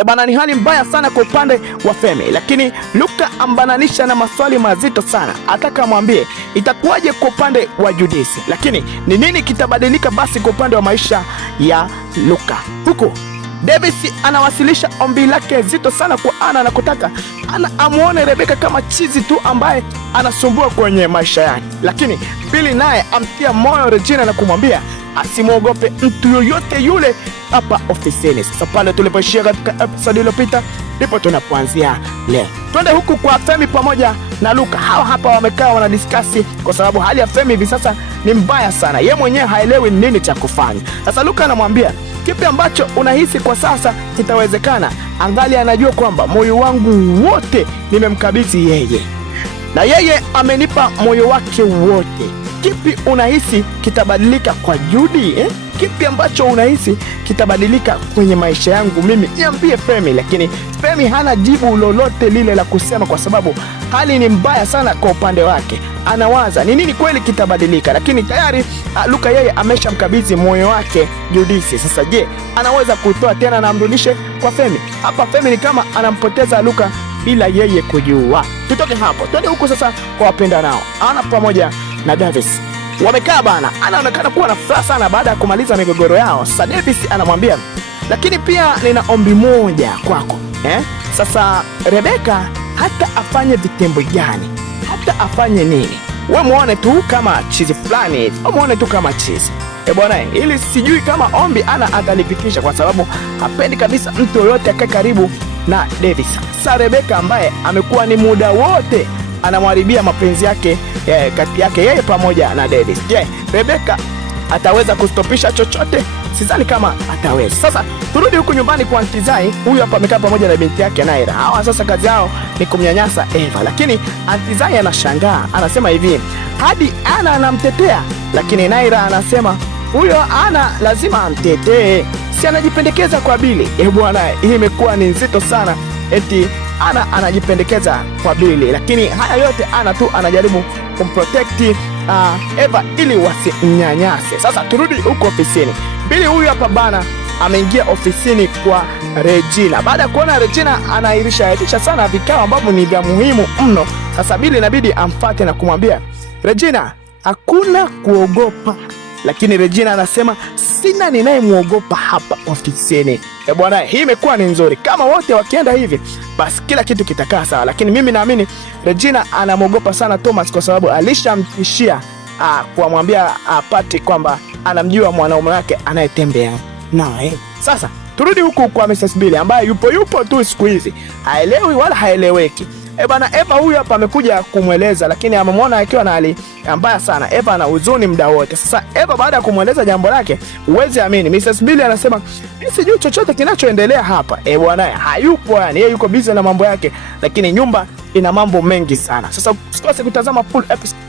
Bana, ni hali mbaya sana kwa upande wa Femi, lakini Luka ambananisha na maswali mazito sana. Ataka mwambie itakuwaje kwa upande wa Judith, lakini ni nini kitabadilika basi kwa upande wa maisha ya Luka. Huku Davis anawasilisha ombi lake zito sana kwa Ana na kutaka Ana amuone Rebeka kama chizi tu ambaye anasumbua kwenye maisha yake, lakini Billy naye amtia moyo Regina na kumwambia asimwogope mtu yoyote yule hapa ofisini. Sasa pale tulipoishia katika episode iliyopita ndipo tunapoanzia leo. Twende huku kwa Femi pamoja na Luka. Hawa hapa wamekaa wanadiskasi kwa sababu hali ya Femi hivi sasa ni mbaya sana. Yeye mwenyewe haelewi nini cha kufanya. Sasa Luka anamwambia, kipi ambacho unahisi kwa sasa kitawezekana? Angali anajua kwamba moyo wangu wote nimemkabidhi yeye, na yeye amenipa moyo wake wote. Kipi unahisi kitabadilika kwa Judy? Kipi ambacho unahisi kitabadilika kwenye maisha yangu mimi? Niambie Femi. Lakini Femi hana jibu lolote lile la kusema kwa sababu hali ni mbaya sana kwa upande wake. Anawaza ni nini kweli kitabadilika, lakini tayari Luka yeye ameshamkabidhi moyo wake Judith. Sasa je, anaweza kutoa tena na amrudishe kwa Femi? Hapa Femi ni kama anampoteza Luka bila yeye kujua. Tutoke hapo twende huko sasa kwa wapenda nao Ana pamoja na Davis. Wamekaa bana, anaonekana kuwa na furaha sana baada ya kumaliza migogoro yao. Sasa Davis anamwambia, lakini pia nina ombi moja kwako. Sasa Rebeka hata afanye vitembo gani, hata afanye nini, wewe muone tu kama chizi fulani, wewe muone tu kama chizi. Bwana, ili sijui kama ombi Ana atalipitisha kwa sababu hapendi kabisa mtu yoyote akae karibu na Davis. Sasa Rebeka ambaye amekuwa ni muda wote anamharibia mapenzi yake kati yake yeye pamoja na Davis. Je, Rebeka ataweza kustopisha chochote? Sidhani kama ataweza. Sasa turudi huku nyumbani kwa Aunti Zai. Huyu hapa amekaa pamoja na binti yake Naira. Hawa sasa kazi yao ni kumnyanyasa Eva, lakini Aunti Zai anashangaa, anasema hivi, hadi Ana anamtetea, lakini Naira anasema huyo Ana lazima amtetee, si anajipendekeza kwa Billy. Bwana, hii imekuwa ni nzito sana. Eti Ana anajipendekeza kwa Billy, lakini haya yote Ana tu anajaribu kumprotect Eva ili wasinyanyase. Sasa turudi huko ofisini. Billy huyu hapa bana ameingia ofisini kwa Regina. Baada ya kuona Regina anairisha sana vikao ambavyo ni vya muhimu mno, sasa Billy inabidi amfuate na kumwambia, Regina, hakuna kuogopa. Lakini Regina anasema sina ninayemuogopa hapa ofisini. Bwana, hii imekuwa ni nzuri. Kama wote wakienda hivi basi kila kitu kitakaa sawa, lakini mimi naamini Regina anamuogopa sana Thomas kwa sababu alishamtishia kuamwambia Patty kwamba anamjua mwanaume wake anayetembea naye. Sasa turudi huku kwa Mrs. Billy ambaye yupo tu siku hizi, haelewi wala haeleweki. Bana, Eva huyu hapa amekuja kumweleza, lakini amemwona akiwa na hali mbaya sana. Eva ana huzuni muda wote. Sasa Eva baada ya kumweleza jambo lake, uweze amini, Mrs. Billy anasema sijui chochote kinachoendelea hapa. Bwana, hayupo, yani yeye yuko busy na mambo yake, lakini nyumba ina mambo mengi sana. Sasa usikose kutazama full episode